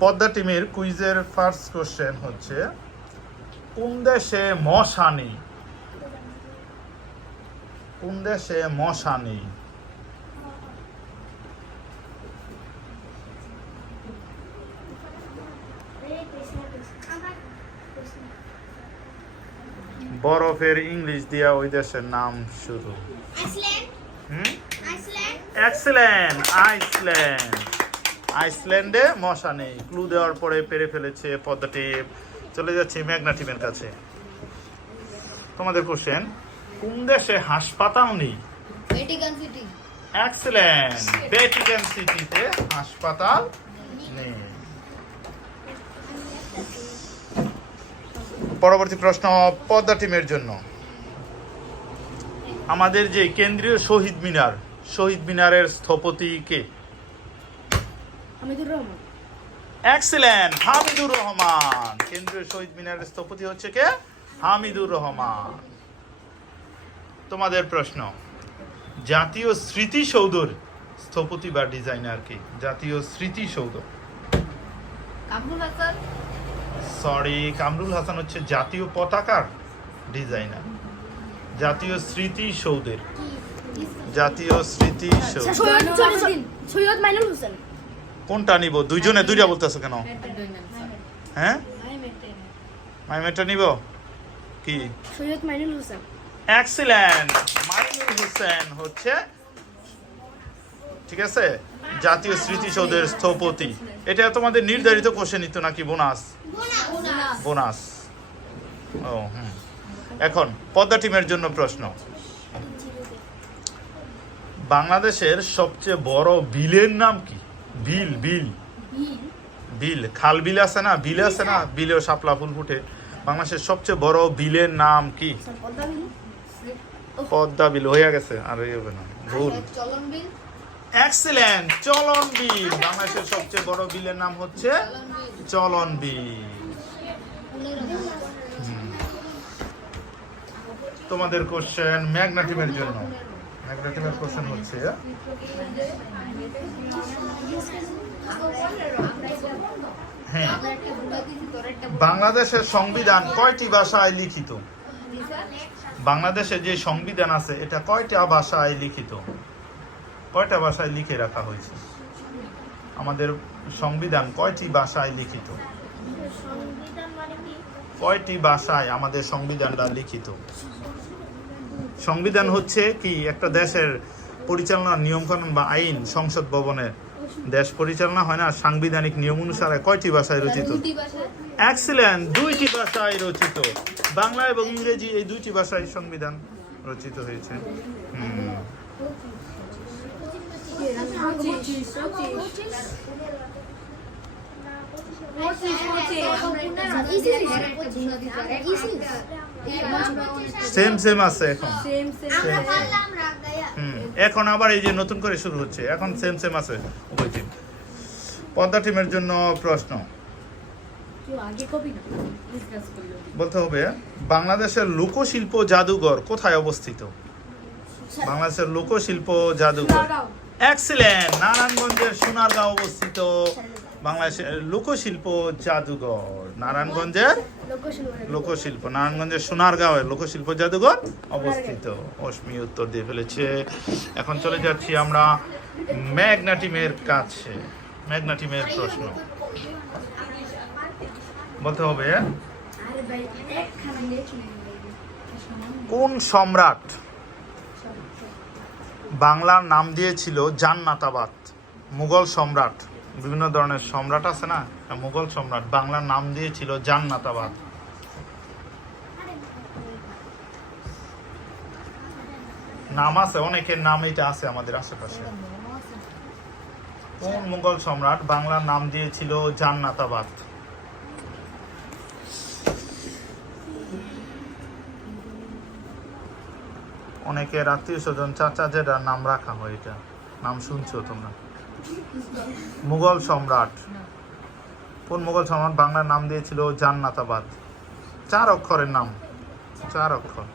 পদ্মা টিমের কুইজের first question হচ্ছে, কোন দেশে মশা নেই? কোন দেশে মশা নেই? বরফের ইংলিশ দিয়া ওই দেশের নাম শুরু। Excellent, Iceland. আইসল্যান্ডে মশা নেই। ক্লু দেওয়ার পরে পেরে ফেলেছে পদ্মা টিম। চলে যাচ্ছি মেঘনা টিমের কাছে। তোমাদের কোশ্চেন, কোন দেশে হাসপাতাল নেই? Vatican city. এক্সেলেন্ট, ভ্যাটিকান সিটিতে হাসপাতাল নেই। পরবর্তী প্রশ্ন পদ্মা টিমের জন্য। আমাদের যে কেন্দ্রীয় শহীদ মিনার, শহীদ মিনারের স্থপতি কে? হামিদুর রহমান। এক্সেলেন্ট, হামিদুর রহমান। কেন্দ্রীয় শহীদ মিনারের স্থপতি হচ্ছে কে? হামিদুর রহমান। তোমাদের প্রশ্ন, জাতীয় স্মৃতিসৌধর স্থপতি বা ডিজাইনার কে? জাতীয় স্মৃতিসৌধ। কামরুল হাসান। সরি, কামরুল হাসান হচ্ছে জাতীয় পতাকার ডিজাইনার। জাতীয় স্মৃতিসৌধের, জাতীয় স্মৃতিসৌধ। সৈয়দ মাইনুল হোসেন। কোনটা নিব? দুইজনে দুইটা বলতেছো কেন? হ্যাঁ, মাইমেটা নিব কি? সৈয়দ মাইনুল হোসেন। এক্সিলেন্ট, মাইনুল হোসেন হচ্ছে, ঠিক আছে, জাতীয় স্মৃতিসৌধের স্থপতি। এটা তোমাদের নির্ধারিত কোশ্চেন নিত নাকি বোনাস? বোনাস। ও হুম। এখন পদ্মা টিমের জন্য প্রশ্ন, বাংলাদেশের সবচেয়ে বড় বিলের নাম কি? বিল, বিল, বিল। খাল বিল আছে না, বিল আছে না, বিলেও শাপলা ফুল ফুটে। বাংলাদেশের সবচেয়ে বড় বিলের নাম কি? পদ্মা বিল। হয়ে গেছে, আর হবে না, ভুল। এক্সিলেন্ট, চলন বিল। বাংলাদেশের সবচেয়ে বড় বিলের নাম হচ্ছে চলন বিল। তোমাদের কোশ্চেন মেঘনা টিমের জন্য। মেঘনা টিমের কোশ্চেন হচ্ছে, হ্যাঁ, বাংলাদেশের সংবিধান কয়টি ভাষায় লিখিত? বাংলাদেশের যে সংবিধান আছে এটা কয়টা ভাষায় লিখিত? কয়টা ভাষায় লিখে রাখা হয়েছে? আমাদের সংবিধান কয়টি ভাষায় লিখিত? কয়টি ভাষায় আমাদের সংবিধানটা লিখিত? সংবিধান হচ্ছে কি একটা দেশের পরিচালনার নিয়মকানুন বা আইন। সংসদ ভবনে দেশ পরিচালনা হয় না, সাংবিধানিক নিয়ম অনুসারে কয়টি ভাষায় রচিত? এক্সিলেন্ট, দুইটি ভাষায় রচিত। বাংলা এবং ইংরেজি এই দুইটি ভাষায় সংবিধান রচিত হয়েছে। সেম সেম আছে এখন। এখন আবার এই যে নতুন করে শুরু হচ্ছে, এখন সেম সেম আছে উভয় টিম। পদ্মা টিমের জন্য প্রশ্ন, বলতে হবে বাংলাদেশের লোকশিল্প জাদুঘর কোথায় অবস্থিত? বাংলাদেশের লোকশিল্প জাদুঘর, এক্সিলেন্ট, নারায়ণগঞ্জের সোনারগাঁও অবস্থিত। বাংলাদেশের লোকশিল্প জাদুঘর নারায়ণগঞ্জের লোকশিল্প, নারায়ণগঞ্জের সোনারগাঁওয়ের লোকশিল্প জাদুঘর অবস্থিত। অশ্মি উত্তর দিয়ে ফেলেছে। এখন চলে যাচ্ছি আমরা মেঘনা টিমের কাছে। মেঘনা টিমের প্রশ্ন, বলতে হবে কোন সম্রাট বাংলার নাম দিয়েছিল জান্নাতাবাদ? মুঘল সম্রাট, বিভিন্ন ধরনের সম্রাট আছে না, মুঘল সম্রাট বাংলার নাম দিয়েছিল জান্নাতাবাদ। নাম আছে, অনেকের নাম এটা আছে আমাদের আশেপাশে। কোন মুঘল সম্রাট বাংলার নাম দিয়েছিল জান্নাতাবাদ? অনেকের আত্মীয় স্বজন, চাচা জেঠার নাম রাখা হয়, এটা নাম শুনছো তোমরা। মুঘল সম্রাট, কোন মুঘল সম্রাট বাংলার নাম দিয়েছিল জান্নাতাবাদ? 4 অক্ষরের নাম, 4 অক্ষর।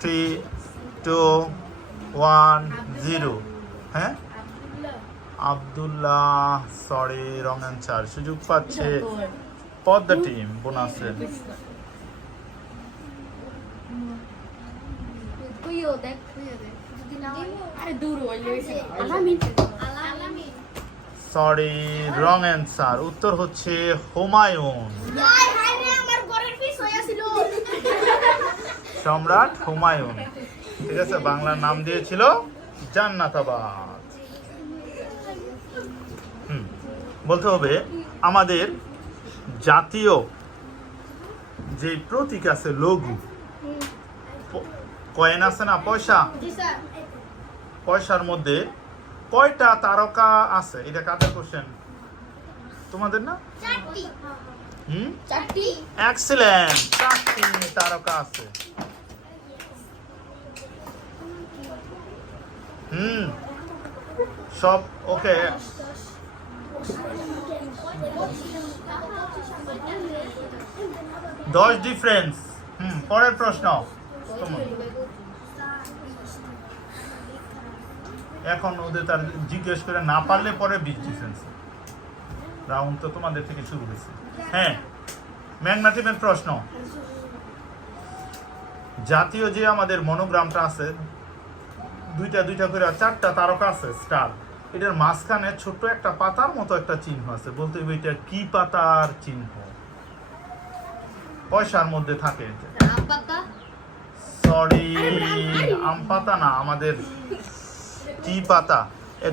3, 2, 1, 0। হ্যাঁ, আব্দুল্লাহ, সরি রং অ্যান্সার। সুযোগ পাচ্ছে পদ্মা টিম বোনাসে। Sorry wrong answer. উত্তর হচ্ছে হুমায়ুন, সম্রাট হুমায়ুন। ঠিক আছে, বাংলার নাম দিয়েছিল জান্নাতাবাদ। বলতে হবে আমাদের জাতীয় যে প্রতীক আছে লঘু, কয়েন আছে না, পয়সা, পয়সার মধ্যে কয়টা তারকা আছে? এটা কাদের কোশ্চেন? তোমাদের না? এক্সিলেন্ট, 4টি তারকা আছে। সব ওকে। দশ ডিফারেন্স। পরের প্রশ্ন। এখন ওদের তার জিজ্ঞেস করে না পারলে পরে 20 ডিফারেন্স। রাউন্ড তো তোমাদের থেকে শুরু হয়েছে। হ্যাঁ, ম্যাগনাটিমের প্রশ্ন। জাতীয় যে আমাদের মনোগ্রামটা আছে, দুইটা দুইটা করে 4টা তারকা আছে, স্টার। এটার মাঝখানে ছোট্ট একটা পাতার মতো একটা চিহ্ন আছে। বলতে হবে এটা কি পাতার চিহ্ন? পয়সার মধ্যে থাকে। সরি, আম পাতা না, আমাদের কি পাতা?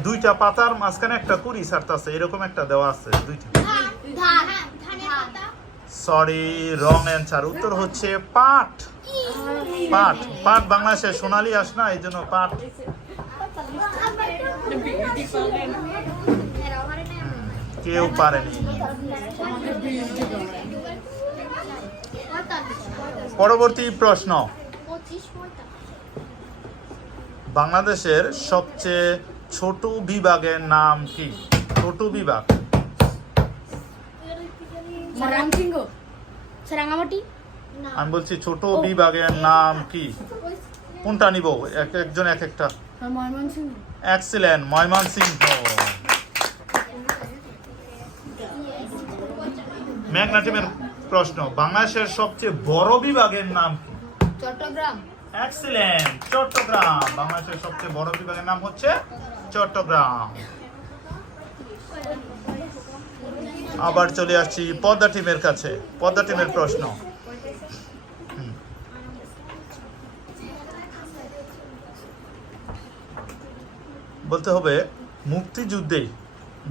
দুইটা পাতার মাঝখানে একটা কুড়ি ছাড়তাছে, এরকম একটা দেওয়া আছে দুইটা। Sorry wrong answer. উত্তর হচ্ছে পাট। পাট, পাট বাংলাদেশের সোনালী আঁশ না, এই জন্য পাট। কেউ পারেনি। পরবর্তী প্রশ্ন। বাংলাদেশের সবচেয়ে ছোট বিভাগের নাম কি? ছোট বিভাগ। আমি বলছি ছোট বিভাগের নাম কি? কোনটা নিব? একজন এক একটা। এক্সিলেন্ট, ময়মনসিংহ। ম্যাগনাটিমের প্রশ্ন। বাংলাদেশের সবচেয়ে বড় বিভাগের নাম কি? চট্টগ্রাম। এক্সিলেন্ট, চট্টগ্রাম। বাংলাদেশের সবচেয়ে বড় বিভাগের নাম হচ্ছে চট্টগ্রাম। আবার চলে আসছি পদ্মা টিমের কাছে। পদ্মা টিমের প্রশ্ন। বলতে হবে মুক্তিযুদ্ধে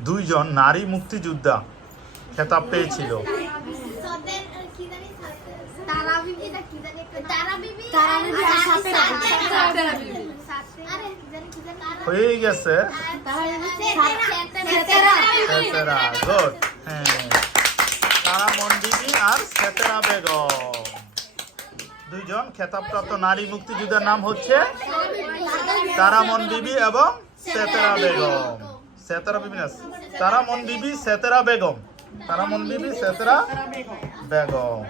2জন নারী মুক্তিযোদ্ধা খেতাব পেয়েছিল। হয়ে গেছে। গুড। হ্যাঁ, তারামন বিবি আর সেতেরা বেগম। 2জন খেতাবপ্রাপ্ত নারী মুক্তিযোদ্ধার নাম হচ্ছে তারামন বিবি এবং সেতেরা বেগম। সেতেরা বিবি না, তারামন বিবি সেতেরা বেগম। তারামন বিবি সেতেরা বেগম।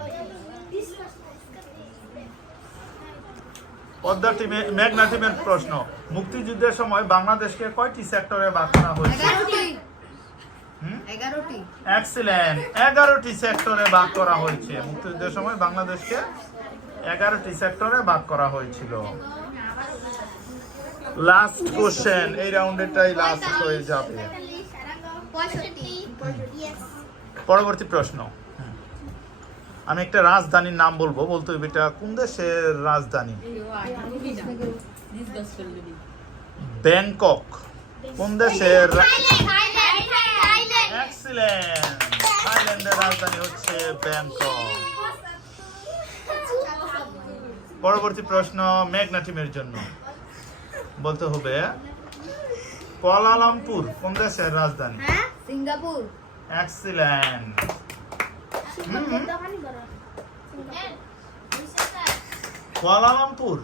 পদ্মা টিমে, মেঘনা টিমের প্রশ্ন। মুক্তিযুদ্ধের সময় বাংলাদেশকে কয়টি সেক্টরে ভাগ করা হয়েছে? 11টি। এক্সিলেন্ট, 11টি সেক্টরে ভাগ করা হয়েছে। মুক্তিযুদ্ধের সময় বাংলাদেশকে 11টি সেক্টরে ভাগ করা হয়েছিল। লাস্ট কোশ্চেন, এই রাউন্ডেরটাই লাস্ট হয়ে যাবে। পরবর্তী প্রশ্ন। আমি একটা রাজধানীর নাম বলবো, বলতে হবে এটা কোন দেশের রাজধানী? ব্যাংকক। কোন দেশের? এক্সিলেন্ট, থাইল্যান্ডের রাজধানী হচ্ছে ব্যাংকক। পরবর্তী প্রশ্ন মেঘনা টিমের জন্য। বলতে হবে কুয়ালালামপুর কোন দেশের রাজধানী? সিঙ্গাপুর। এক্সিলেন্ট। কুয়ালালামপুর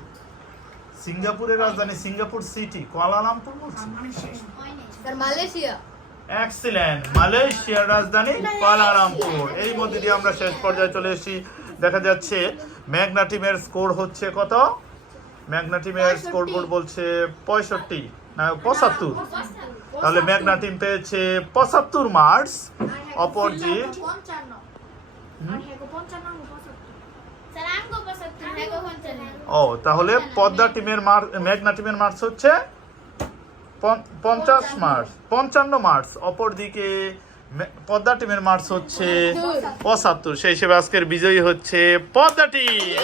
সিঙ্গাপুরের রাজধানী, সিঙ্গাপুর সিটি। কুয়ালালামপুর বলছি। মালয়েশিয়া। এক্সিলেন্ট, মালয়েশিয়ার রাজধানী কুয়ালালামপুর। এই মধ্যে দিয়ে আমরা শেষ পর্যায়ে চলে এসেছি। দেখা যাচ্ছে মেঘনা টিমের স্কোর হচ্ছে কত? মেঘনা টিমের স্কোর বোর্ড বলছে 65 না 75। তাহলে মেঘনা টিম পেয়েছে 75 মার্কস, অপরজিট ও তাহলে পদ্মা টিমের মেঘনা টিমের মার্কস হচ্ছে 50 মার্কস, 55 মার্কস। অপরদিকে পদ্মা টিমের মার্কস হচ্ছে 75। সেই হিসেবে আজকের বিজয়ী হচ্ছে পদ্মা টিম।